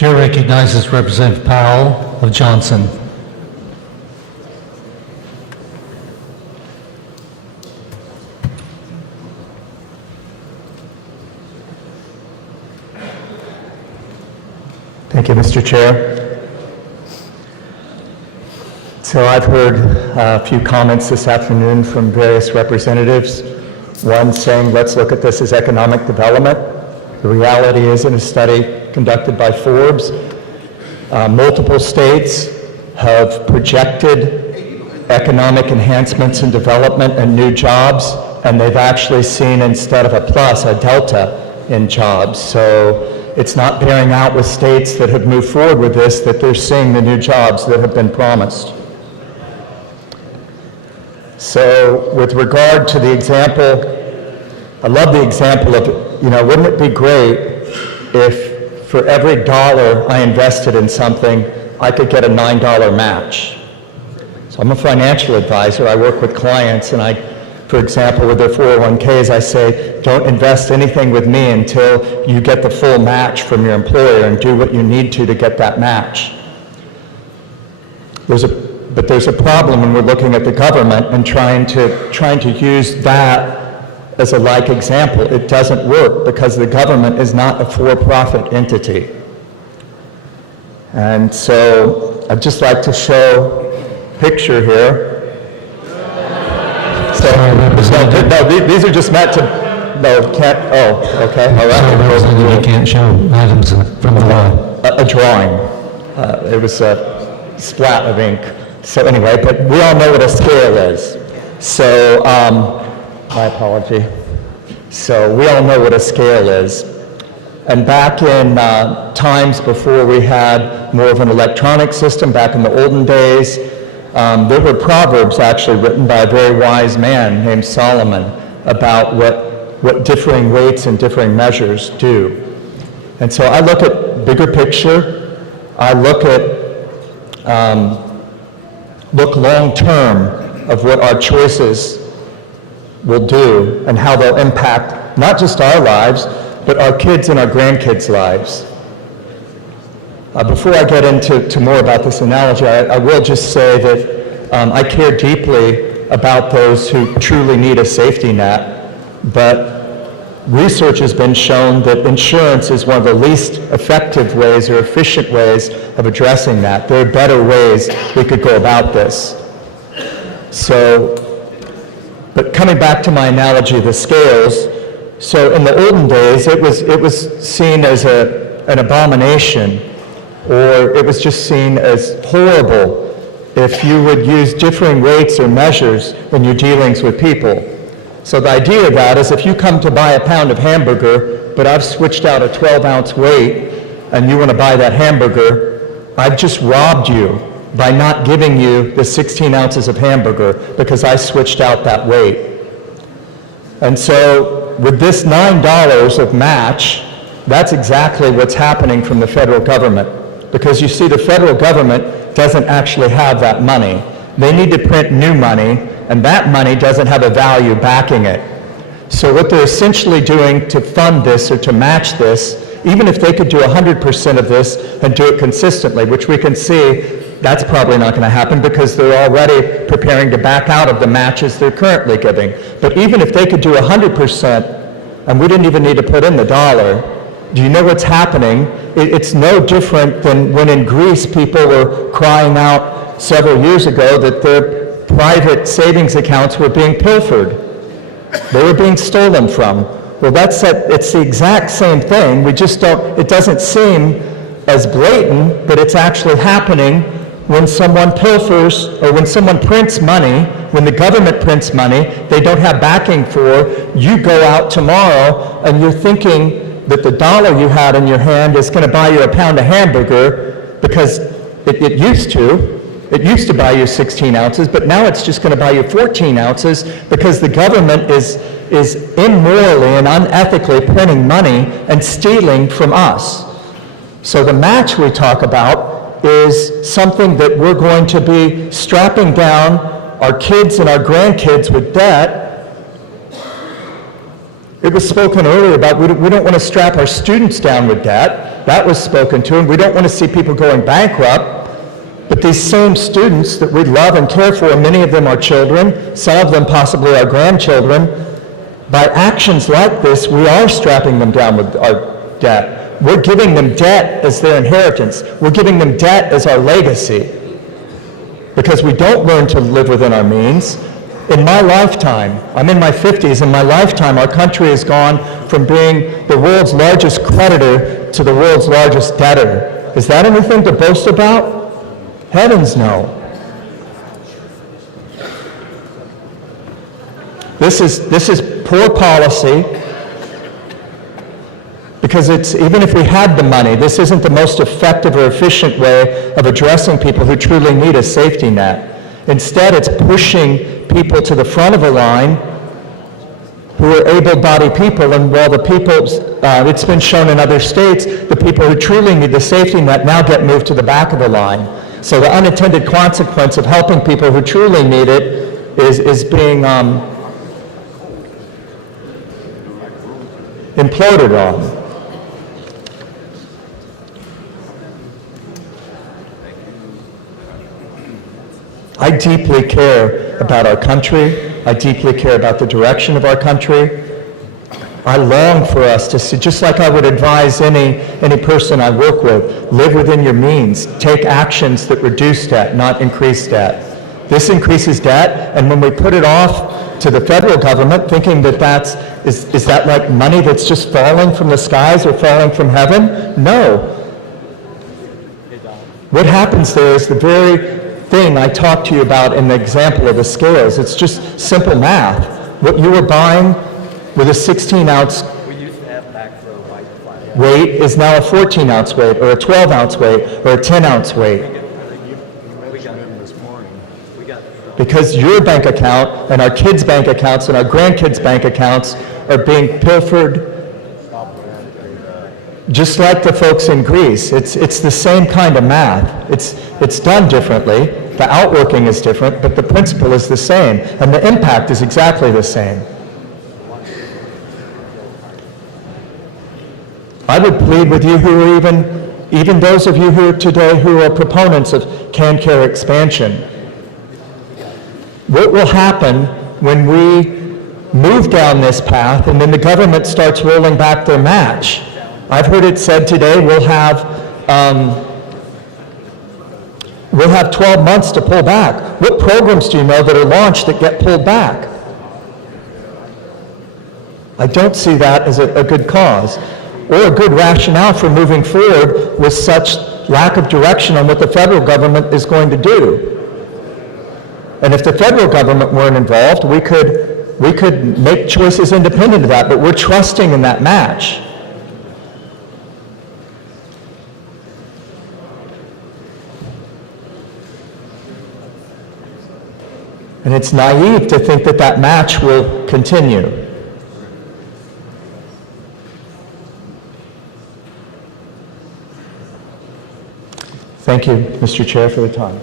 Chair recognizes Representative Powell of Johnson. Thank you, Mr. Chair. So I've heard a few comments this afternoon from various representatives. One saying, let's look at this as economic development. The reality is, in a study conducted by Forbes, multiple states have projected economic enhancements and development and new jobs, and they've actually seen, instead of a plus, a delta in jobs. So it's not bearing out with states that have moved forward with this, that they're seeing the new jobs that have been promised. So with regard to the example, I love the example of, wouldn't it be great if for every dollar I invested in something, I could get a $9 match? So I'm a financial advisor. I work with clients, and for example, with their 401ks, I say, don't invest anything with me until you get the full match from your employer and do what you need to get that match. But there's a problem when we're looking at the government and trying to use that as a like example. It doesn't work because the government is not a for-profit entity. And so I'd just like to show a picture here. So, these are just meant to, can't, okay, all right. You can't show items from the law. A drawing. It was a splat of ink. So anyway, but we all know what a scale is. So, my apology. So we all know what a scale is. And back in times before we had more of an electronic system, back in the olden days, there were proverbs actually written by a very wise man named Solomon about what differing weights and differing measures do. And so I look at bigger picture. I look long term of what our choices will do and how they'll impact not just our lives, but our kids and our grandkids' lives. Before I get into more about this analogy, I will just say that I care deeply about those who truly need a safety net, but research has been shown that insurance is one of the least effective ways or efficient ways of addressing that. There are better ways we could go about this. So, but coming back to my analogy of the scales, so in the olden days, it was seen as an abomination, or it was just seen as horrible if you would use differing weights or measures in your dealings with people. So the idea of that is if you come to buy a pound of hamburger, but I've switched out a 12-ounce weight, and you want to buy that hamburger, I've just robbed you by not giving you the 16 ounces of hamburger because I switched out that weight. And so with this $9 of match, that's exactly what's happening from the federal government. Because you see, the federal government doesn't actually have that money. They need to print new money, and that money doesn't have a value backing it. So what they're essentially doing to fund this or to match this, even if they could do 100% of this and do it consistently, which we can see that's probably not going to happen because they're already preparing to back out of the matches they're currently giving. But even if they could do 100%, and we didn't even need to put in the dollar, do you know what's happening? It's no different than when in Greece people were crying out several years ago that their private savings accounts were being pilfered. They were being stolen from. Well, it's the exact same thing. We just don't, it doesn't seem as blatant, but it's actually happening when someone pilfers or when someone prints money, when the government prints money they don't have backing for. You go out tomorrow and you're thinking that the dollar you had in your hand is going to buy you a pound of hamburger because it used to buy you 16 ounces, but now it's just going to buy you 14 ounces because the government is immorally and unethically printing money and stealing from us. So the match we talk about is something that we're going to be strapping down our kids and our grandkids with debt It was spoken earlier about we don't want to strap our students down with debt. That was spoken to, and we don't want to see people going bankrupt. But these same students that we love and care for, many of them are children, some of them possibly our grandchildren, by actions like this, we are strapping them down with our debt. We're giving them debt as their inheritance. We're giving them debt as our legacy because we don't learn to live within our means. In my lifetime, I'm in my 50s, in my lifetime, our country has gone from being the world's largest creditor to the world's largest debtor. Is that anything to boast about? Heavens no. This is poor policy because even if we had the money, this isn't the most effective or efficient way of addressing people who truly need a safety net. Instead, it's pushing people to the front of the line who are able-bodied people, and while the people, it's been shown in other states, the people who truly need the safety net now get moved to the back of the line. So the unintended consequence of helping people who truly need it is being imploded on. I deeply care about our country. I deeply care about the direction of our country. I long for us to see, just like I would advise any person I work with, live within your means. Take actions that reduce debt, not increase debt. This increases debt, and when we put it off to the federal government, thinking that is that like money that's just falling from the skies or falling from heaven? No. What happens there is the very thing I talked to you about in the example of the scales. It's just simple math. What you were buying with a 16-ounce weight is now a 14-ounce weight, or a 12-ounce weight, or a 10-ounce weight. Because your bank account and our kids' bank accounts and our grandkids' bank accounts are being pilfered just like the folks in Greece. It's the same kind of math. It's done differently. The outworking is different, but the principle is the same, and the impact is exactly the same. I would plead with you who are even those of you who are today who are proponents of KanCare expansion. What will happen when we move down this path and then the government starts rolling back their match? I've heard it said today we'll have 12 months to pull back. What programs do you know that are launched that get pulled back? I don't see that as a good cause or a good rationale for moving forward with such lack of direction on what the federal government is going to do. And if the federal government weren't involved, we could make choices independent of that, but we're trusting in that match. And it's naive to think that that match will continue. Thank you, Mr. Chair, for the time.